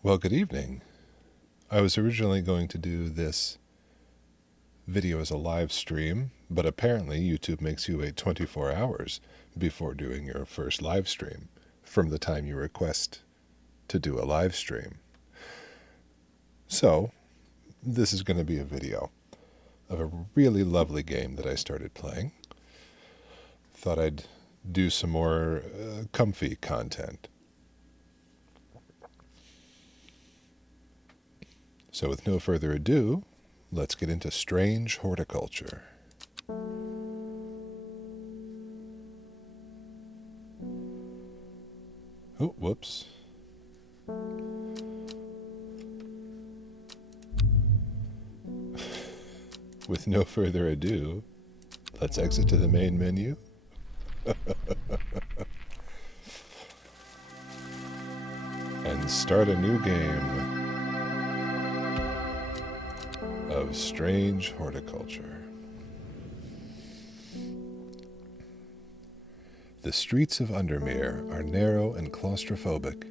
Well, good evening. I was originally going to do this video as a live stream, but apparently YouTube makes you wait 24 hours before doing your first live stream from the time you request to do a live stream. So, this is going to be a video of a really lovely game that I started playing. Thought I'd do some more comfy content. So with no further ado, let's get into Strange Horticulture. Oh, whoops. With no further ado, let's exit to the main menu. And start a new game of Strange Horticulture. The streets of Undermere are narrow and claustrophobic.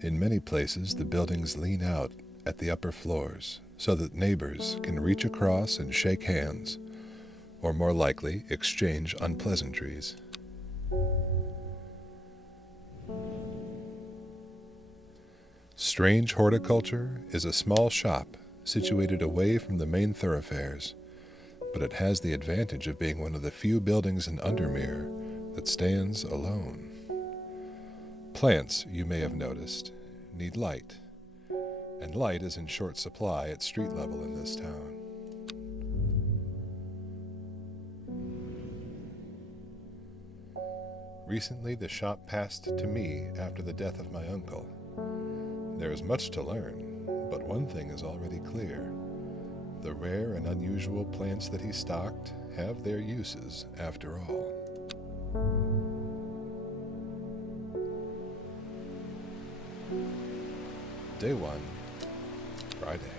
In many places, the buildings lean out at the upper floors so that neighbors can reach across and shake hands, or more likely, exchange unpleasantries. Strange Horticulture is a small shop situated away from the main thoroughfares, but it has the advantage of being one of the few buildings in Undermere that stands alone. Plants, you may have noticed, need light, and light is in short supply at street level in this town. Recently, the shop passed to me after the death of my uncle. There is much to learn, but one thing is already clear. The rare and unusual plants that he stocked have their uses after all. Day 1, Friday.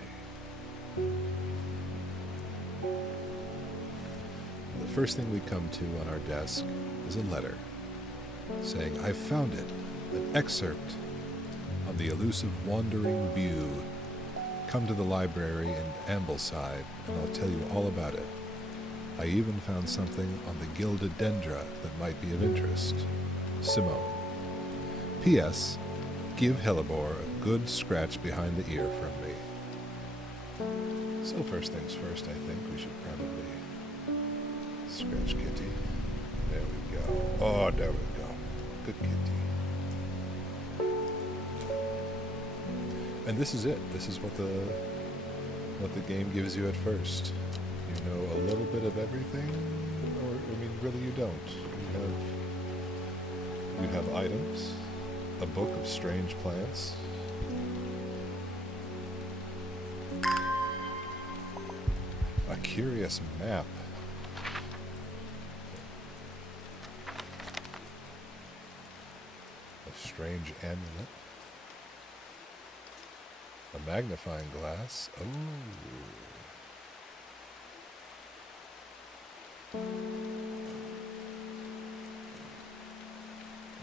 The first thing we come to on our desk is a letter saying, "I found it, an excerpt on the elusive wandering view. Come to the library in Ambleside, and I'll tell you all about it. I even found something on the gilded dendra that might be of interest. Simone. P.S. Give Hellebore a good scratch behind the ear from me." So first things first, I think we should probably scratch Kitty. There we go. Oh, there we go. Good Kitty. And this is it. This is what the game gives you at first. You know a little bit of everything, or really you don't. You have items, a book of strange plants, a curious map, a strange amulet, a magnifying glass. Oh.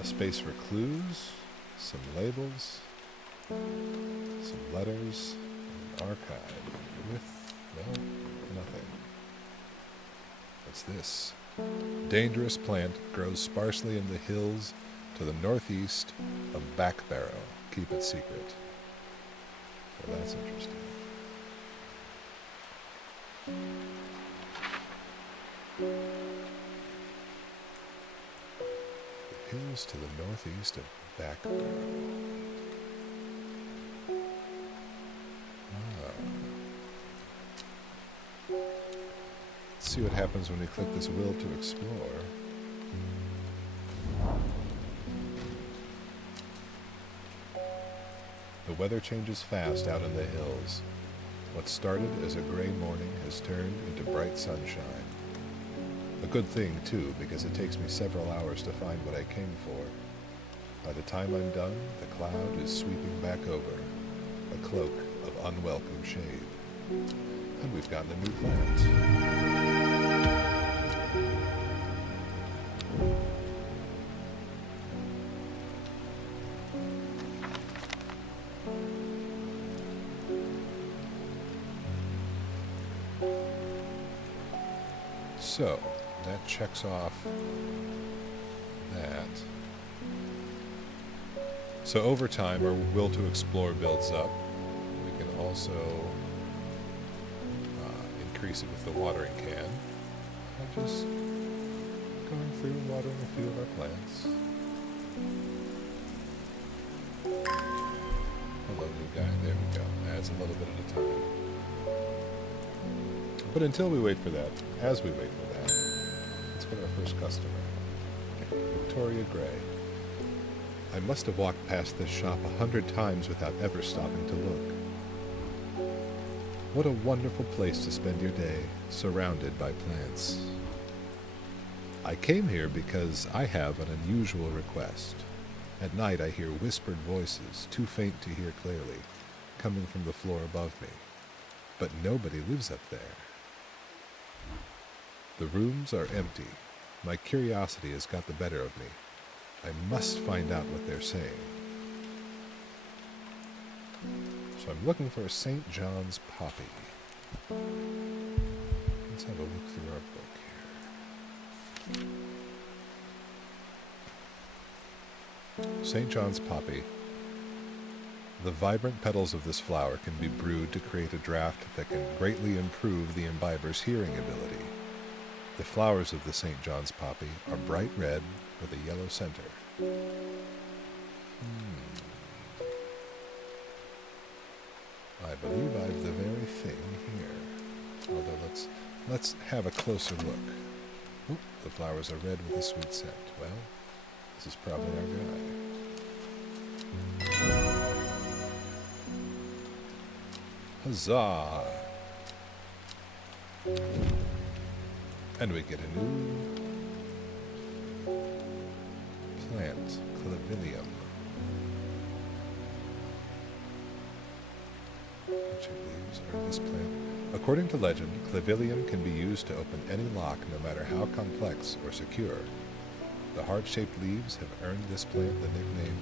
A space for clues, some labels, some letters, an archive with, well, nothing. What's this? Dangerous plant grows sparsely in the hills to the northeast of Backbarrow. Keep it secret. Well, that's interesting. The hills to the northeast of Backbarrow. Let's see what happens when we click this will to explore. The weather changes fast out in the hills. What started as a gray morning has turned into bright sunshine. A good thing, too, because it takes me several hours to find what I came for. By the time I'm done, the cloud is sweeping back over, a cloak of unwelcome shade. And we've gotten a new plant. So, that checks off that. So over time, our will to explore builds up. We can also increase it with the watering can. I'm just going through and watering a few of our plants. Hello, new guy. There we go. Adds a little bit at a time. But until we wait for that, as we wait for that, let's get our first customer. Victoria Gray. I must have walked past this shop 100 times without ever stopping to look. What a wonderful place to spend your day, surrounded by plants. I came here because I have an unusual request. At night I hear whispered voices, too faint to hear clearly, coming from the floor above me. But nobody lives up there. The rooms are empty. My curiosity has got the better of me. I must find out what they're saying. So I'm looking for a St. John's poppy. Let's have a look through our book here. St. John's poppy. The vibrant petals of this flower can be brewed to create a draft that can greatly improve the imbiber's hearing ability. The flowers of the St. John's poppy are bright red with a yellow center. I believe I've the very thing here. Although let's have a closer look. Oop, the flowers are red with a sweet scent. Well, this is probably our guy. Huzzah! And we get a new plant, Clavilium. Which leaves are this plant. According to legend, Clavilium can be used to open any lock, no matter how complex or secure. The heart-shaped leaves have earned this plant the nickname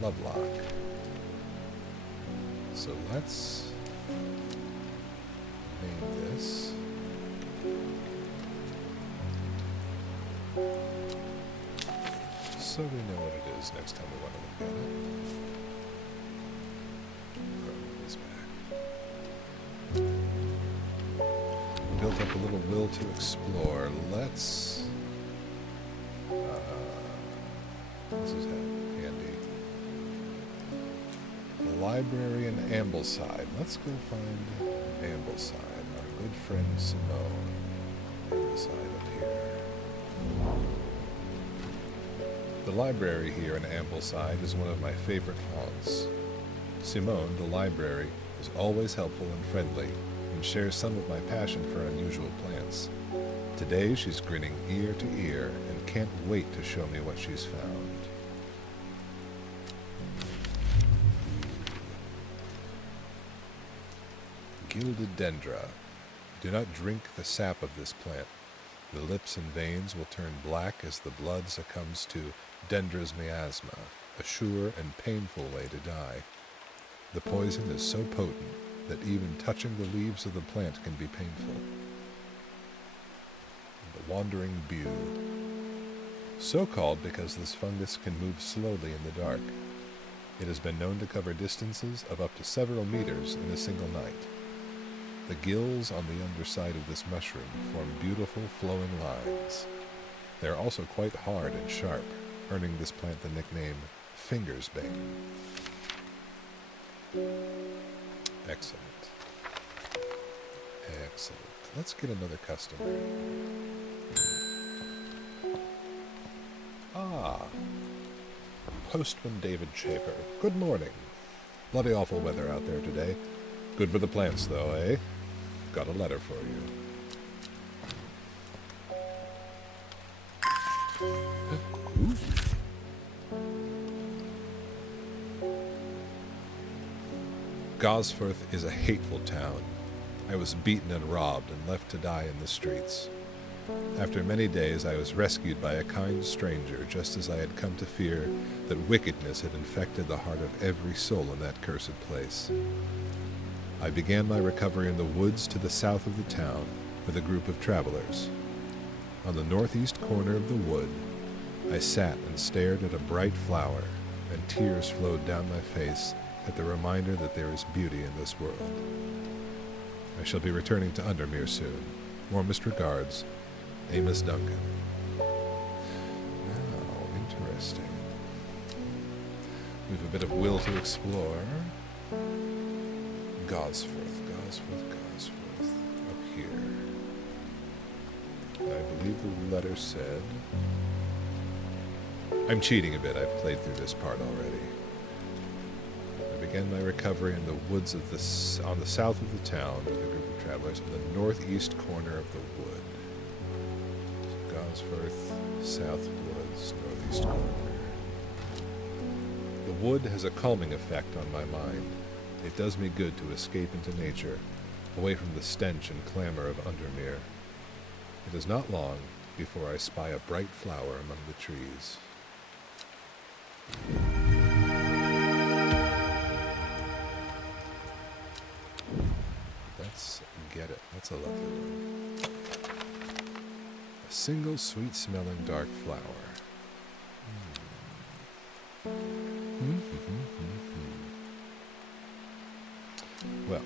Lovelock. So let's name this. So we know what it is next time we want to look at it. Built up a little will to explore. Let's... this is handy. The library in Ambleside. Let's go find Ambleside. Our good friend Simone. Ambleside up here. The library here in Ambleside is one of my favorite haunts. Simone, the library, is always helpful and friendly, and shares some of my passion for unusual plants. Today she's grinning ear to ear and can't wait to show me what she's found. Gilded Dendra. Do not drink the sap of this plant. The lips and veins will turn black as the blood succumbs to Dendra's miasma, a sure and painful way to die. The poison is so potent that even touching the leaves of the plant can be painful. The Wandering Bew. So called because this fungus can move slowly in the dark. It has been known to cover distances of up to several meters in a single night. The gills on the underside of this mushroom form beautiful flowing lines. They are also quite hard and sharp, earning this plant the nickname Fingersbane. Excellent. Excellent. Let's get another customer. Ah, Postman David Shaper. Good morning. Bloody awful weather out there today. Good for the plants, though, eh? Got a letter for you. Gosforth is a hateful town. I was beaten and robbed and left to die in the streets. After many days, I was rescued by a kind stranger, just as I had come to fear that wickedness had infected the heart of every soul in that cursed place. I began my recovery in the woods to the south of the town with a group of travelers. On the northeast corner of the wood, I sat and stared at a bright flower, and tears flowed down my face at the reminder that there is beauty in this world. I shall be returning to Undermere soon. Warmest regards, Amos Duncan. Now, interesting. We have a bit of will to explore. Gosforth, up here. I believe the letter said... I'm cheating a bit, I've played through this part already. I began my recovery in the woods of on the south of the town with a group of travelers in the northeast corner of the wood. So Gosforth, south woods, northeast corner. The wood has a calming effect on my mind. It does me good to escape into nature, away from the stench and clamor of Undermere. It is not long before I spy a bright flower among the trees. Let's get it. That's a lovely one. A single sweet-smelling dark flower. Well,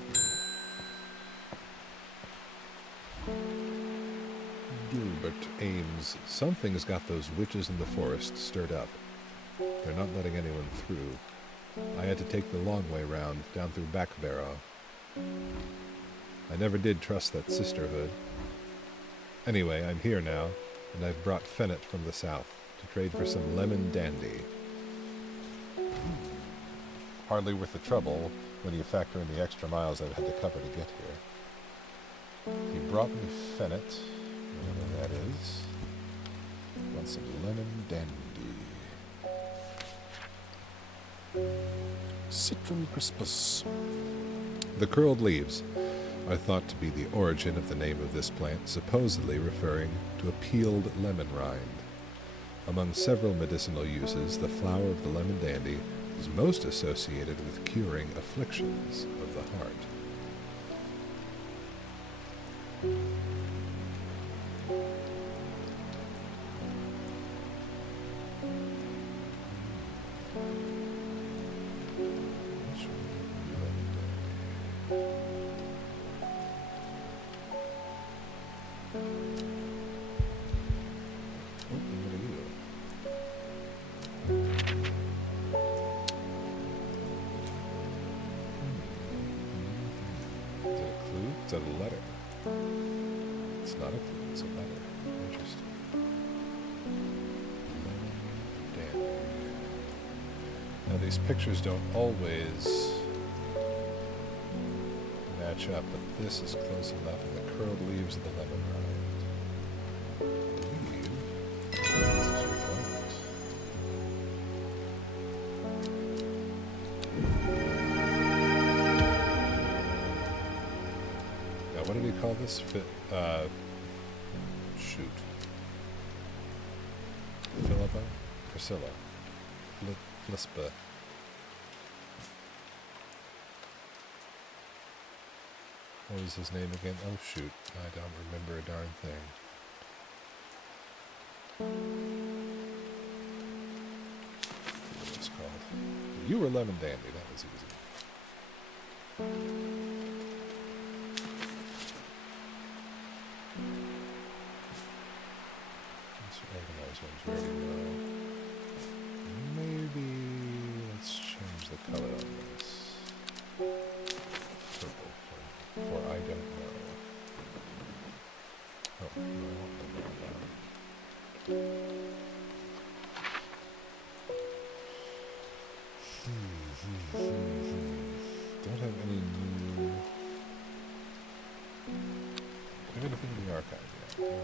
Gilbert Ames, something's got those witches in the forest stirred up. They're not letting anyone through. I had to take the long way round, down through Backbarrow. I never did trust that sisterhood. Anyway, I'm here now, and I've brought Fennet from the south to trade for some lemon dandy. Hardly worth the trouble when you factor in the extra miles I've had to cover to get here. He brought me Fennet, whatever that is. Want some lemon dandy. Citron crispus. The curled leaves are thought to be the origin of the name of this plant, supposedly referring to a peeled lemon rind. Among several medicinal uses, the flower of the lemon dandy is most associated with curing afflictions of the heart. Is that a letter? It's not a clue, it's a letter. Interesting. Damn. Now these pictures don't always match up, but this is close enough, and the curled leaves of the lemon rind. I believe this is right. What did he call this? Shoot. Philippa? Priscilla. Flispa. What was his name again? Oh, shoot. I don't remember a darn thing. What it's called. You were Lemon Dandy. That was easy. Organized ones we already know. Maybe let's change the color on this. Purple. For I don't know. Oh, no, I don't know about it. Don't have any new... Do I have anything in the archive yet? No idea.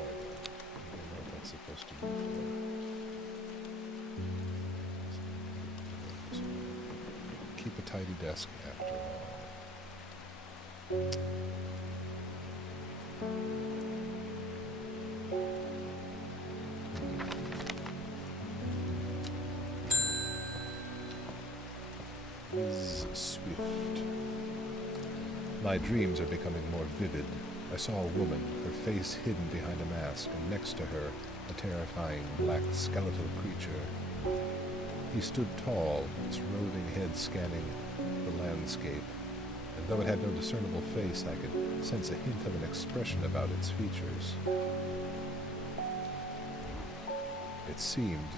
That's supposed to be for. Keep a tidy desk after all. Ms. Swift. My dreams are becoming more vivid I saw a woman, her face hidden behind a mask, and next to her a terrifying black skeletal creature. He stood tall, its roving head scanning the landscape, and though it had no discernible face, I could sense a hint of an expression about its features. It seemed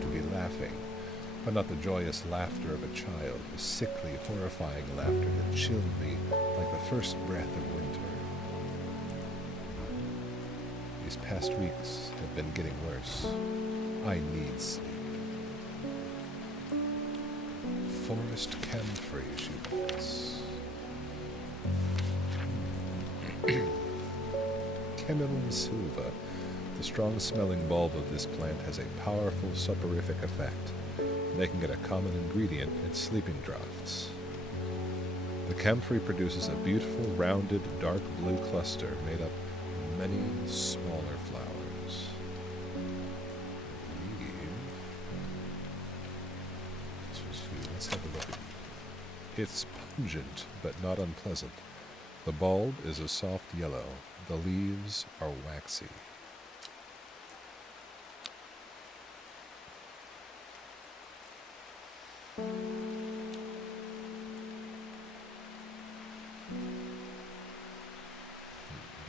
to be laughing, but not the joyous laughter of a child, a sickly, horrifying laughter that chilled me like the first breath of winter. These past weeks have been getting worse. I need sleep. Forest camphor, she writes. Chemilum silva. The strong-smelling bulb of this plant has a powerful soporific effect, making it a common ingredient in sleeping draughts. The camphor produces a beautiful, rounded, dark blue cluster made up of many smaller flowers. I believe this was you. Let's have a look at it. It's pungent, but not unpleasant. The bulb is a soft yellow. The leaves are waxy.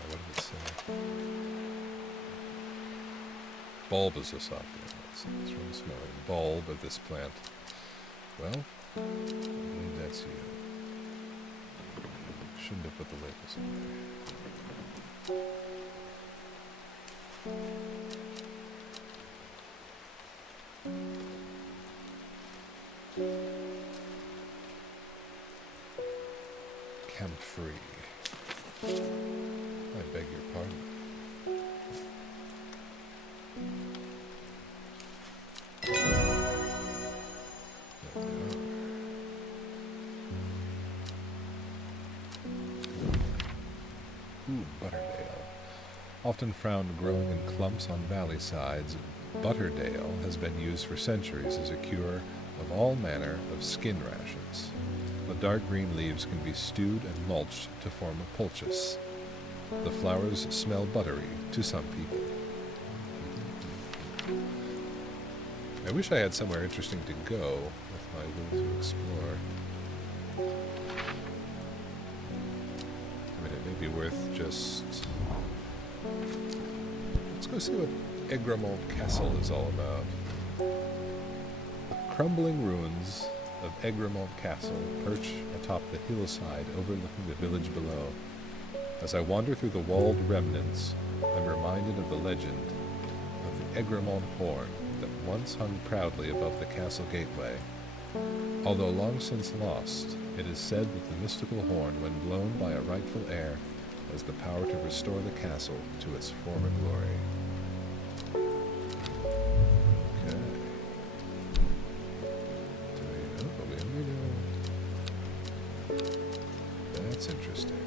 What did it say? Bulb is a soft yellow. It's really smelling. Bulb of this plant. Well, I believe that's you. Shouldn't have put the labels in there. Camphor. I beg your pardon. Butterdale. Often found growing in clumps on valley sides, Butterdale has been used for centuries as a cure of all manner of skin rashes. The dark green leaves can be stewed and mulched to form a poultice. The flowers smell buttery to some people. I wish I had somewhere interesting to go with my will to explore. I mean, it may be worth just... Let's go see what Egremont Castle is all about. The crumbling ruins of Egremont Castle perch atop the hillside overlooking the village below. As I wander through the walled remnants, I'm reminded of the legend of the Egremont horn that once hung proudly above the castle gateway. Although long since lost, it is said that the mystical horn, when blown by a rightful heir, has the power to restore the castle to its former glory. Okay. That's interesting.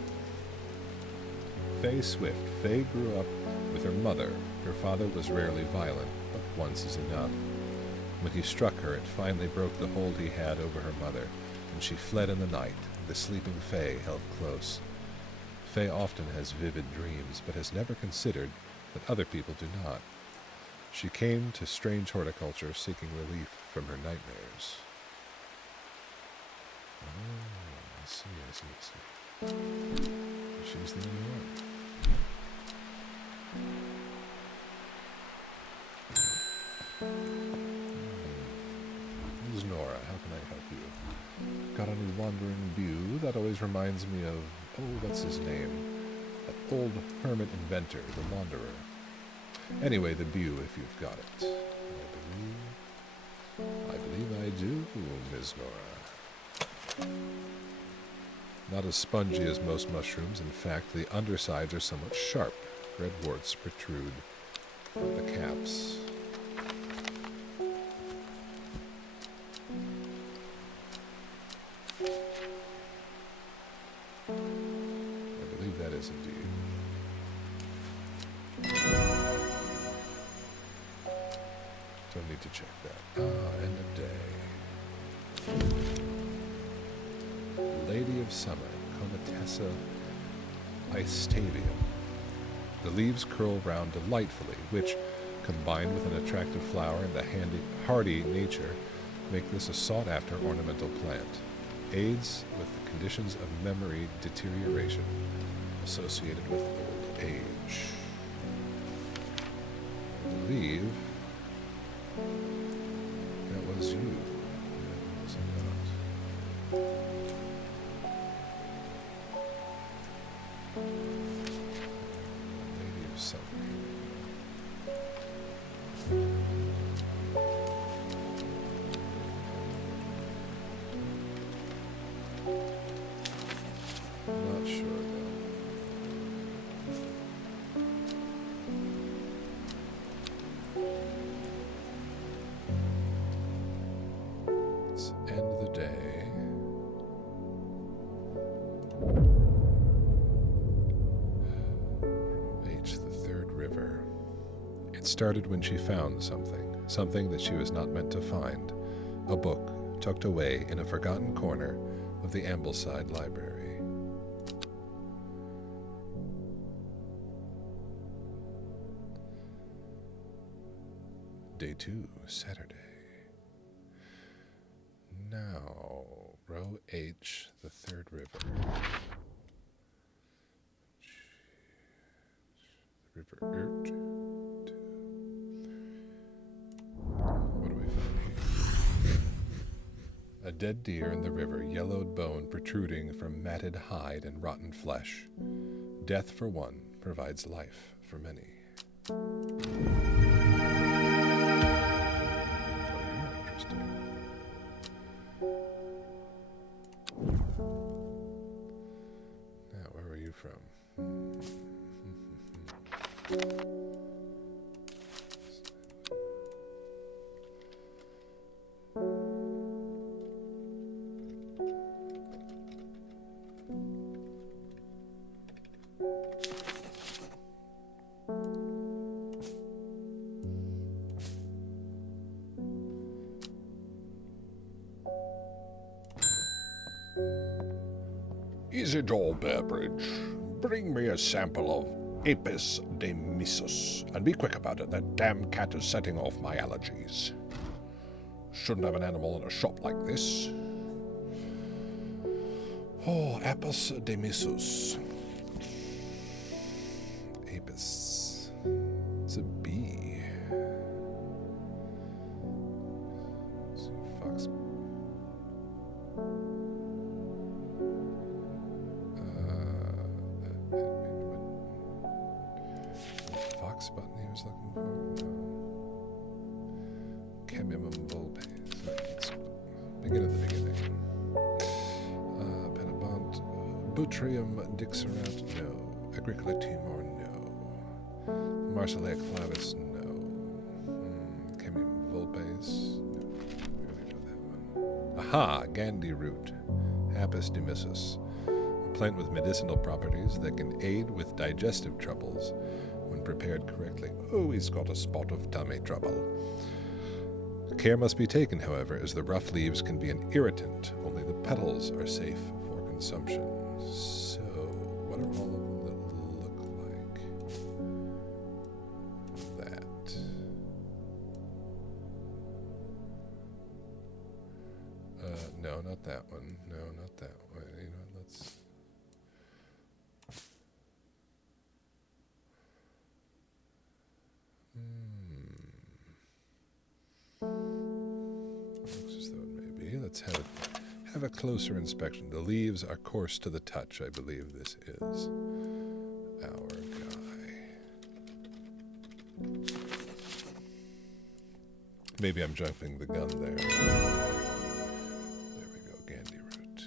Faye Swift. Faye grew up with her mother. Her father was rarely violent, but once is enough. When he struck her, it finally broke the hold he had over her mother, and she fled in the night, the sleeping Faye held close. Faye often has vivid dreams, but has never considered that other people do not. She came to Strange Horticulture seeking relief from her nightmares. Oh, I see. She's the only one. This is Nora. How can I help you? Got any wandering beau? That always reminds me of, what's his name? That old hermit inventor, the Wanderer. Anyway, the beau, if you've got it. I believe I do, Ms. Nora. Not as spongy as most mushrooms. In fact, the undersides are somewhat sharp. Red warts protrude from the caps. I believe that is indeed. Don't need to check that. End of day. Lady of Summer, Cometessa Istavium. The leaves curl round delightfully, which, combined with an attractive flower and a hardy nature, make this a sought-after ornamental plant. Aids with the conditions of memory deterioration associated with old age. I believe that was you. Lady of Suffering. Not sure though. Let's end the day. H, the third river. It started when she found something that she was not meant to find. A book tucked away in a forgotten corner of the Ambleside Library. Day 2, Saturday. Now, row H, the third river. River Urt. What do we find here? A dead deer in the river, yellowed bone protruding from matted hide and rotten flesh. Death for one provides life for many. Now, where were you from? Isidore Burbridge, bring me a sample of Apis demissus, and be quick about it. That damn cat is setting off my allergies. Shouldn't have an animal in a shop like this. Oh, Apis demissus. Apis. It's a bee. Fox. Fox button he was looking for? No. Cambium vulpes. Let's begin at the beginning. Penabont. Butrium dixerat, no. Agricola timor, no. Marseillais clavis, no. Cambium vulpes, no. We already know that one. Aha! Gandhi root. Apis demissus. A plant with medicinal properties that can aid with digestive troubles when prepared correctly. Oh, he's got a spot of tummy trouble. Care must be taken, however, as the rough leaves can be an irritant. Only the petals are safe for consumption. So, what are all of them that look like that? No, not that one. No, not that one. You know, let's... Looks as though it may be. Let's have a closer inspection. The leaves are coarse to the touch, I believe this is our guy. Maybe I'm jumping the gun there. There we go, Gandhi root.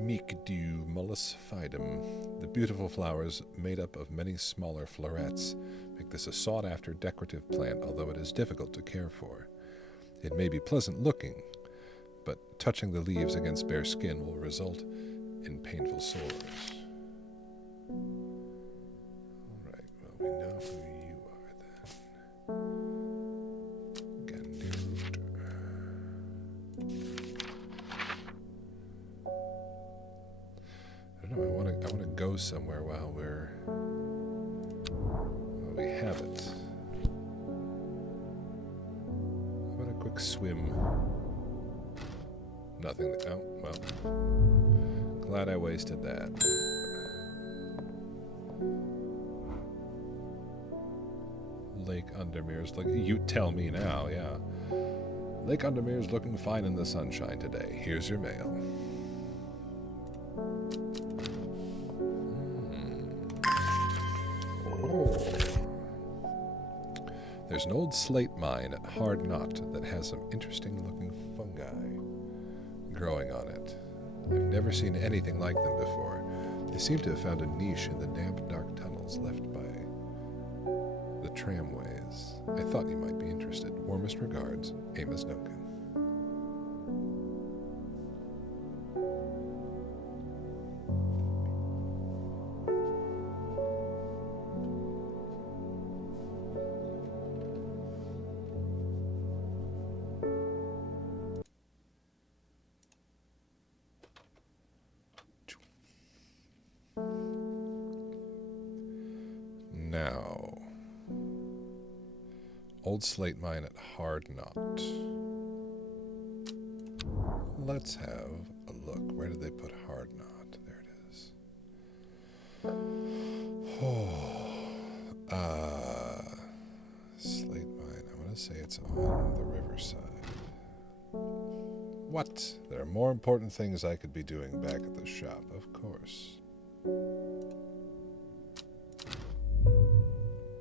Meekdew fidum. The beautiful flowers, made up of many smaller florets, make this a sought-after decorative plant, although it is difficult to care for. It may be pleasant looking, but touching the leaves against bare skin will result in painful sores. All right, well, we know who you are then. Gandhi root. I don't know, want to go somewhere while we have it. How about a quick swim? Nothing. Oh, well. Glad I wasted that. Lake Undermere's looking. You tell me now, yeah. Lake Undermere's looking fine in the sunshine today. Here's your mail. Oh. There's an old slate mine at Hard Knot that has some interesting looking fungi growing on it. I've never seen anything like them before. They seem to have found a niche in the damp, dark tunnels left by the tramways. I thought you might be interested. Warmest regards, Amos Duncan. Now, old slate mine at Hard Knot. Let's have a look. Where did they put Hard Knot? There it is. Slate mine. I want to say it's on the riverside. What? There are more important things I could be doing back at the shop, of course.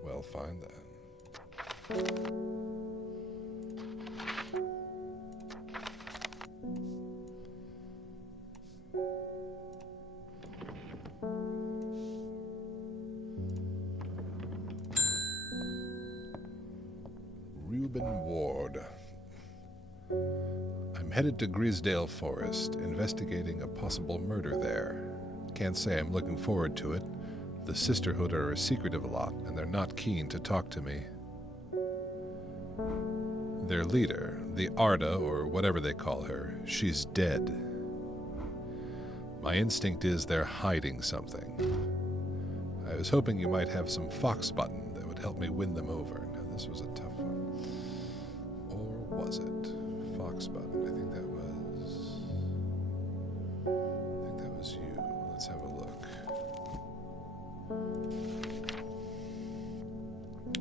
Well, fine then. Reuben Ward. I'm headed to Grisdale Forest, investigating a possible murder there. Can't say I'm looking forward to it. The Sisterhood are a secretive lot, and they're not keen to talk to me. Their leader, the Arda, or whatever they call her, she's dead. My instinct is they're hiding something. I was hoping you might have some fox button that would help me win them over. Now, this was a tough one. Or was it? Fox button. I think that was you. Let's have a look.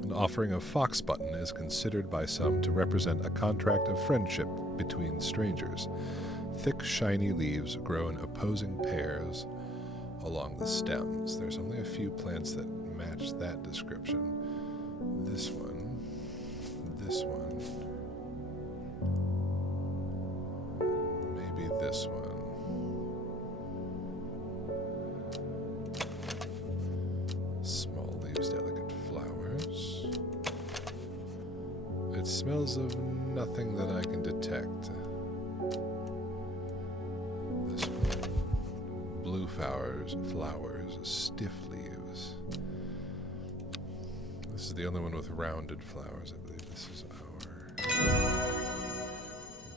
An offering of fox button is considered by some to represent a contract of friendship between strangers. Thick, shiny leaves grow in opposing pairs along the stems. There's only a few plants that match that description. This one, maybe this one. Small leaves, delicate flowers. It smells of nothing that I can detect. This one. Blue flowers, stiff leaves. This is the only one with rounded flowers. I believe this is our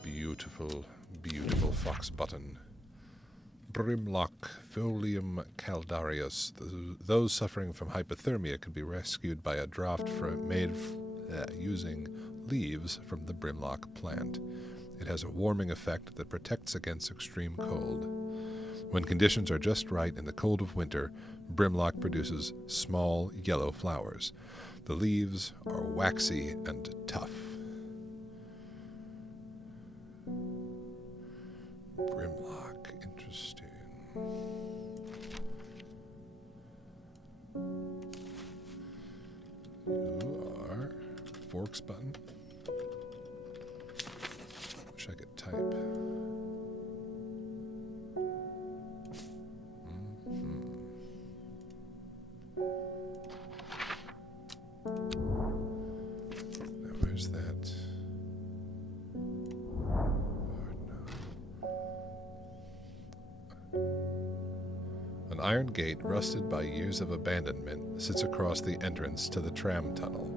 beautiful, beautiful fox button. Brimlock Folium caldarius. Those suffering from hypothermia can be rescued by a draught made using leaves from the brimlock plant. It has a warming effect that protects against extreme cold. When conditions are just right in the cold of winter, brimlock produces small yellow flowers. The leaves are waxy and tough. Brimlock, interesting. You are forks button. Wish I could type. Now where's that? An iron gate, rusted by years of abandonment, sits across the entrance to the tram tunnel.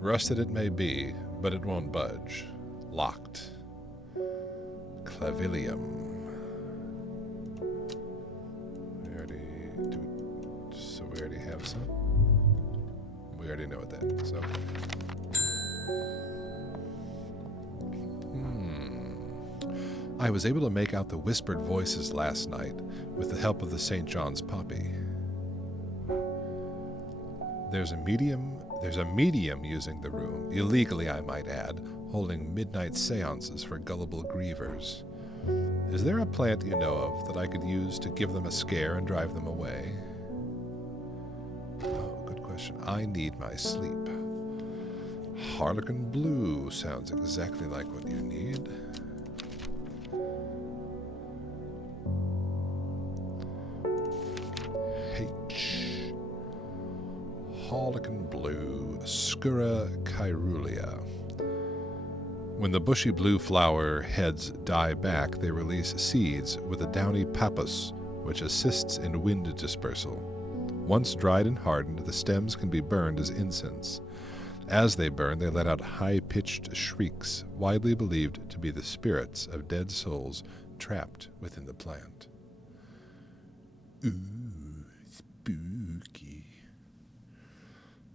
Rusted it may be, but it won't budge. Locked. Clavilium. We already So we already have some? We already know what that is. Okay. I was able to make out the whispered voices last night with the help of the St. John's poppy. There's a medium using the room, illegally I might add, holding midnight seances for gullible grievers. Is there a plant you know of that I could use to give them a scare and drive them away? Oh, good question. I need my sleep. Harlequin blue sounds exactly like what you need. H. Harlequin blue, Scura caerulea. When the bushy blue flower heads die back, they release seeds with a downy pappus, which assists in wind dispersal. Once dried and hardened, the stems can be burned as incense. As they burn, they let out high-pitched shrieks, widely believed to be the spirits of dead souls trapped within the plant. Ooh, spooky.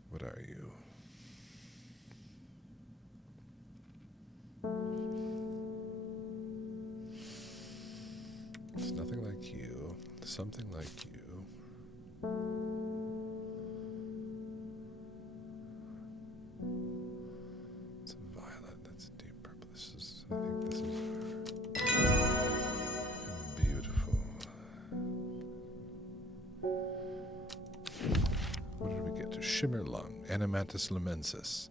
What are you? It's nothing like you. Something like you. It's a violet. That's a deep purple. I think this is beautiful. What did we get to? Shimmerlung, Animatus lamensis.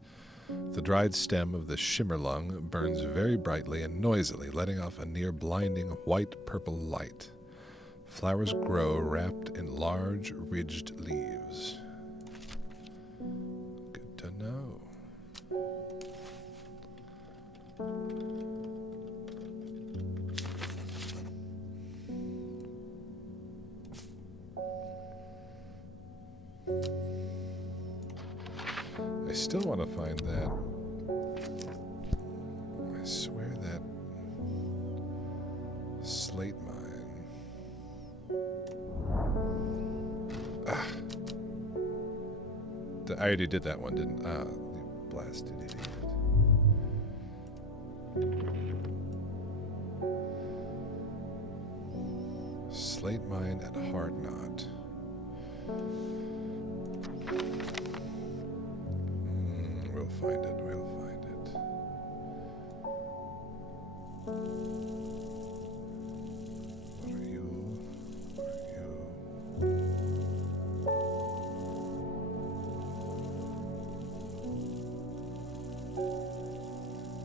The dried stem of the shimmerlung burns very brightly and noisily, letting off a near blinding white-purple light. Flowers grow wrapped in large, ridged leaves. Good to know. I still want to find that. I swear that slate mine. Ah. I already did that one, didn't I? Ah, you blasted idiot. Slate mine at Hard Knot. We'll find it. We'll find it. What are you? What are you?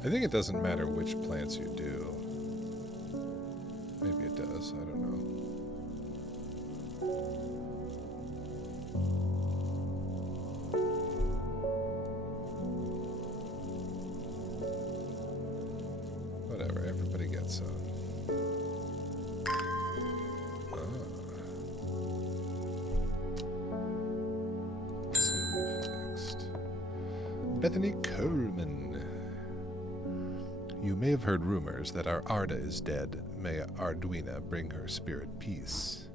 I think it doesn't matter which plants you do. Maybe it does. I don't know. Whatever, everybody gets some. Let's see who we have next. Bethany Coleman. You may have heard rumors that our Arda is dead. May Arduina bring her spirit peace.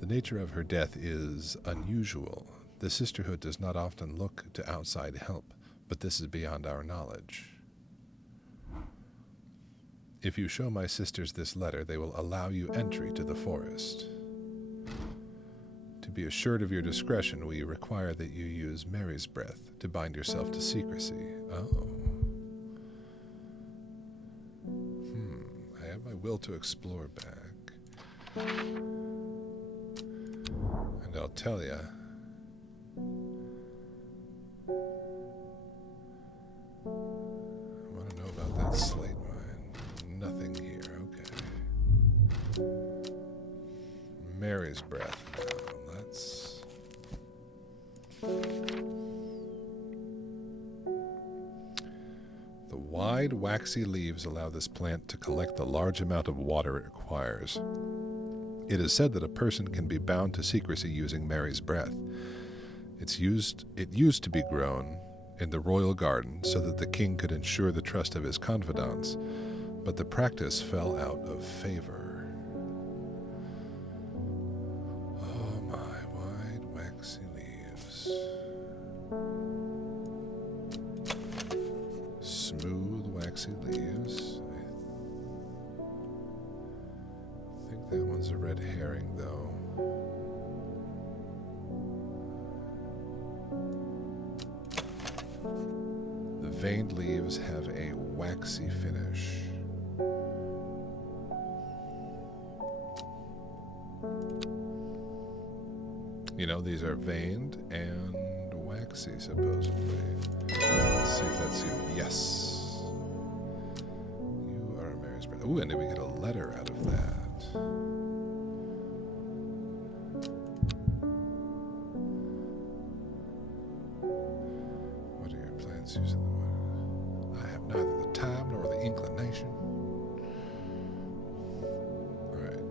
The nature of her death is unusual. The sisterhood does not often look to outside help, but this is beyond our knowledge. If you show my sisters this letter, they will allow you entry to the forest. To be assured of your discretion, we require that you use Mary's breath to bind yourself to secrecy. Oh. I have my will to explore back. And I'll tell ya. I want to know about that slate mine. Nothing here, okay. Mary's breath. Now, let's... The wide, waxy leaves allow this plant to collect the large amount of water it requires. It is said that a person can be bound to secrecy using Mary's breath. It used to be grown in the royal garden so that the king could ensure the trust of his confidants, but the practice fell out of favor. Oh waxy leaves. I think that one's a red herring, though. The veined leaves have a waxy finish. You know, these are veined and waxy, supposedly. Let's see if that's you. Yes. You are a Mary's brother. Ooh, and then we get a letter out of that. What are your plans using the water? I have neither the time nor the inclination. Alright.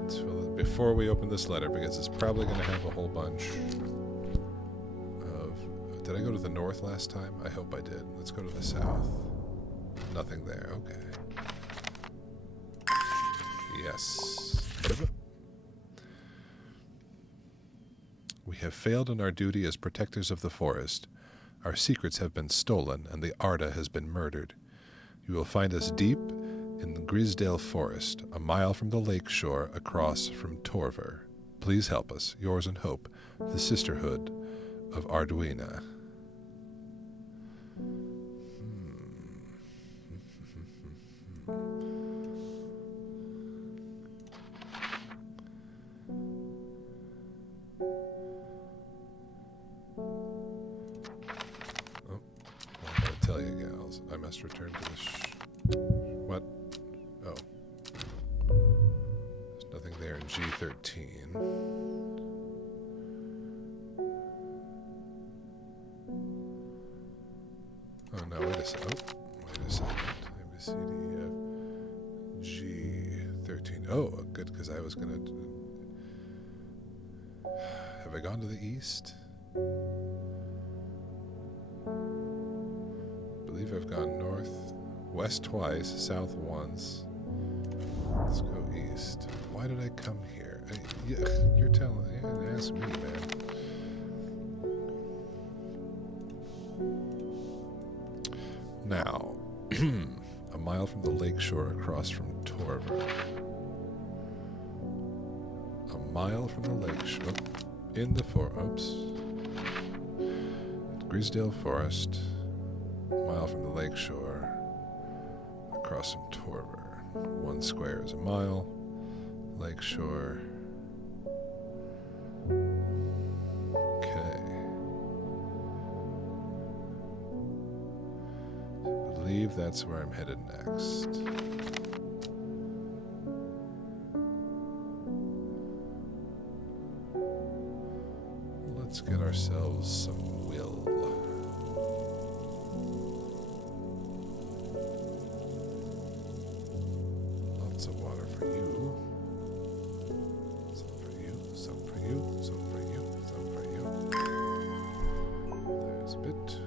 Let's fill it before we open this letter, because it's probably going to have a whole bunch of... Did I go to the north last time? I hope I did. Let's go to the south. Nothing there. Okay. Yes. We have failed in our duty as protectors of the forest. Our secrets have been stolen, and the Arda has been murdered. You will find us deep in the Grisdale Forest, a mile from the lake shore across from Torver. Please help us. Yours in hope, the Sisterhood of Arduina. Tell you, gals, I must return to the what? Oh. There's nothing there in G13. Oh, no, wait a second. Oh, wait a second. A, B, C, D, F, G13. Oh, good, because I was going to... Have I gone to the east? I believe I've gone north, west twice, south once. Let's go east. Why did I come here? You're telling me. Ask me, man. Now, a mile from the lake shore across from Torver. A mile from the lake shore. In the Grisdale Forest. Mile from the lake shore, across from Torver. 1 square is a mile. Lake shore. Okay. I believe that's where I'm headed next. Let's get ourselves some will. Of water for you. Some for you, some for you, some for you, some for you. There's a bit.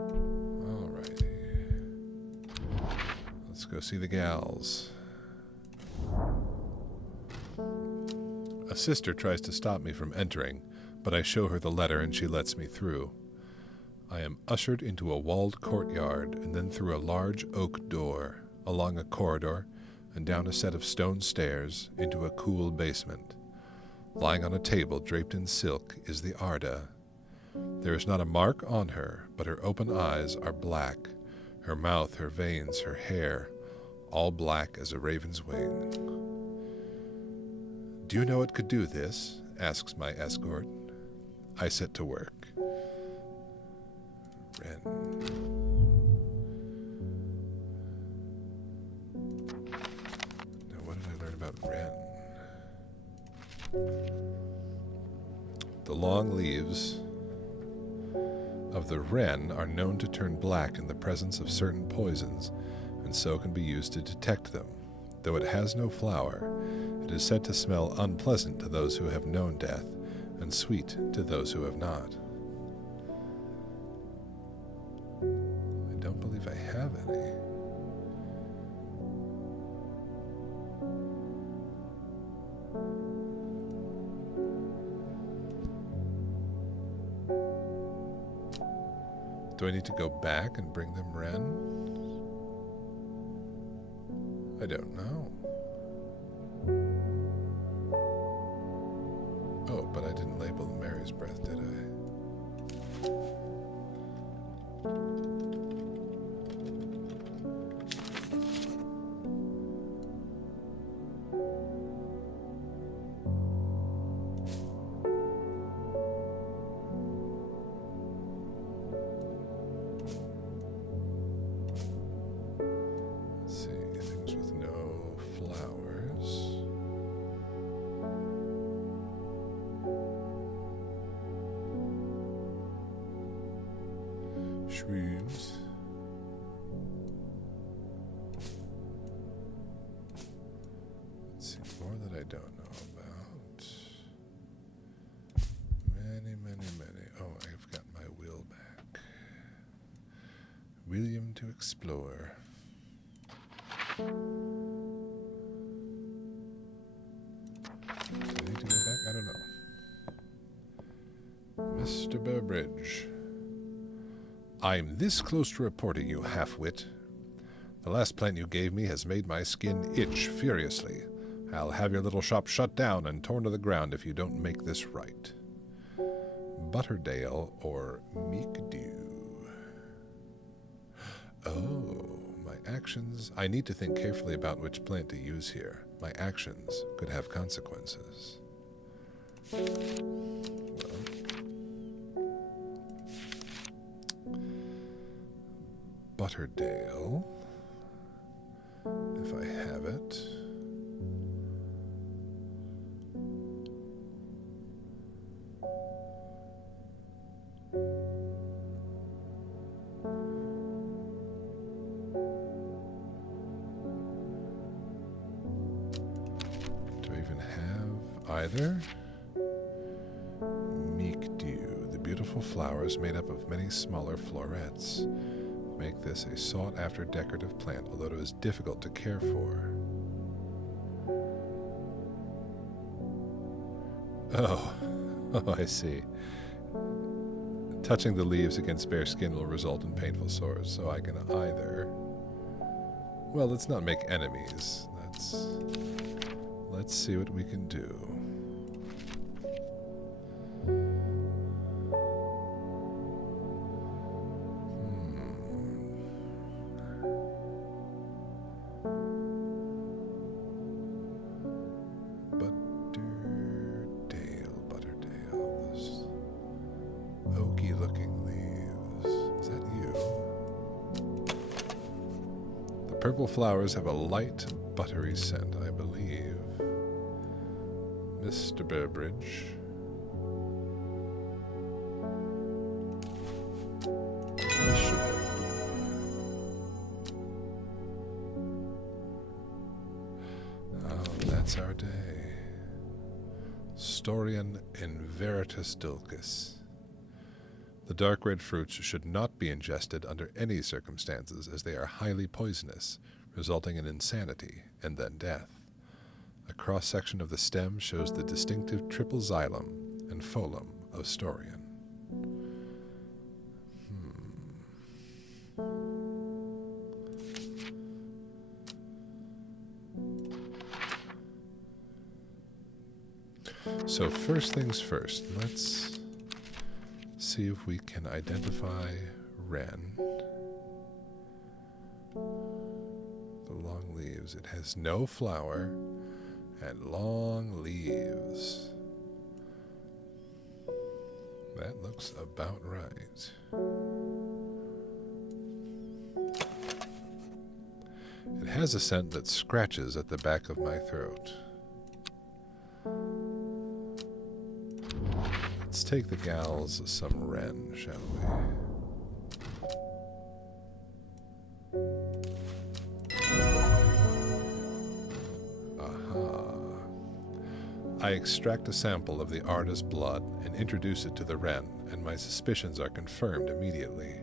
Alrighty. Let's go see the gals. A sister tries to stop me from entering, but I show her the letter and she lets me through. I am ushered into a walled courtyard and then through a large oak door, along a corridor, and down a set of stone stairs into a cool basement. Lying on a table draped in silk is the Arda. There is not a mark on her, but her open eyes are black, her mouth, her veins, her hair, all black as a raven's wing. Do you know what could do this? Asks my escort. I set to work. Wren. Now, what did I learn about Wren? The long leaves of the wren are known to turn black in the presence of certain poisons, and so can be used to detect them. Though it has no flower, it is said to smell unpleasant to those who have known death, and sweet to those who have not. I don't believe I have any. Do I need to go back and bring them wren? I don't know. Oh, but I didn't label Mary's breath, did I? Shrooms. Let's see, more that I don't know about. Many. Oh, I've got my wheel back. William to explore. Do I need to go back? I don't know. Mr. Burbridge. I'm this close to reporting you, half-wit. The last plant you gave me has made my skin itch furiously. I'll have your little shop shut down and torn to the ground if you don't make this right. Butterdale or Meekdew. Oh, my actions. I need to think carefully about which plant to use here. My actions could have consequences. Butterdale, if I have it. Do I even have either? Meekdew, the beautiful flowers made up of many smaller florets. Make this a sought-after decorative plant, although it is difficult to care for. Oh, I see. Touching the leaves against bare skin will result in painful sores, so I can either... Well, let's not make enemies. Let's see what we can do. Purple flowers have a light, buttery scent, I believe. Mr. Burbridge. This should Oh, that's our day. Storian in veritas dulcis. The dark red fruits should not be ingested under any circumstances, as they are highly poisonous, resulting in insanity and then death. A cross-section of the stem shows the distinctive triple xylem and phloem of Storian. So first things first, let's see if we can identify wren. The long leaves. It has no flower and long leaves. That looks about right. It has a scent that scratches at the back of my throat. Let's take the gals some wren, shall we? I extract a sample of the Arda's blood and introduce it to the wren, and my suspicions are confirmed immediately.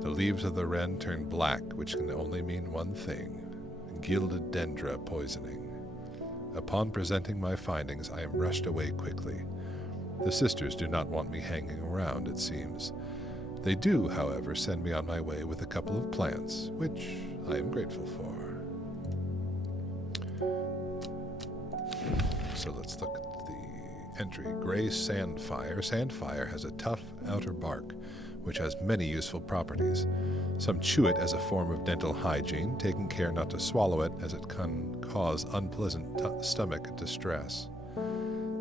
The leaves of the wren turn black, which can only mean one thing: gilded dendra poisoning. Upon presenting my findings, I am rushed away quickly. The sisters do not want me hanging around, it seems. They do, however, send me on my way with a couple of plants, which I am grateful for. So let's look at the entry. Gray sandfire. Sandfire has a tough outer bark, which has many useful properties. Some chew it as a form of dental hygiene, taking care not to swallow it as it can cause unpleasant stomach distress.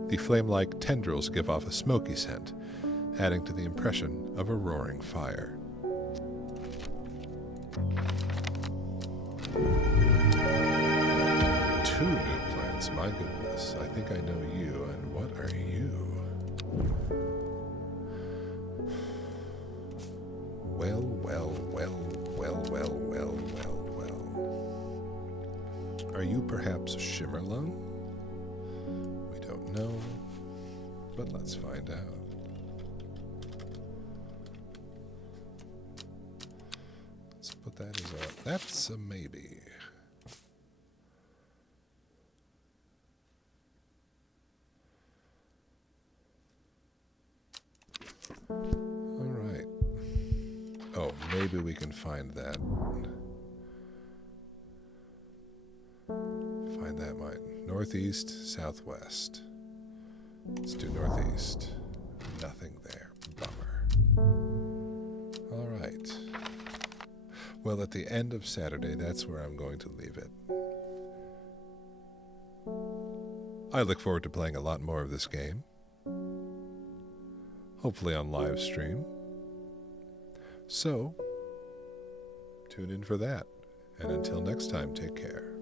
The flame-like tendrils give off a smoky scent, adding to the impression of a roaring fire. Two new plants, my goodness. I think I know you, and what are you? Well. Are you perhaps Shimmerlone? We don't know, but let's find out. Let's put that as a... That's a maybe. All right. Oh, maybe we can find that. Find that mine. Northeast, southwest. Let's do northeast. Nothing there. Bummer. All right. Well, at the end of Saturday, that's where I'm going to leave it. I look forward to playing a lot more of this game. Hopefully on live stream. So, tune in for that. And until next time, take care.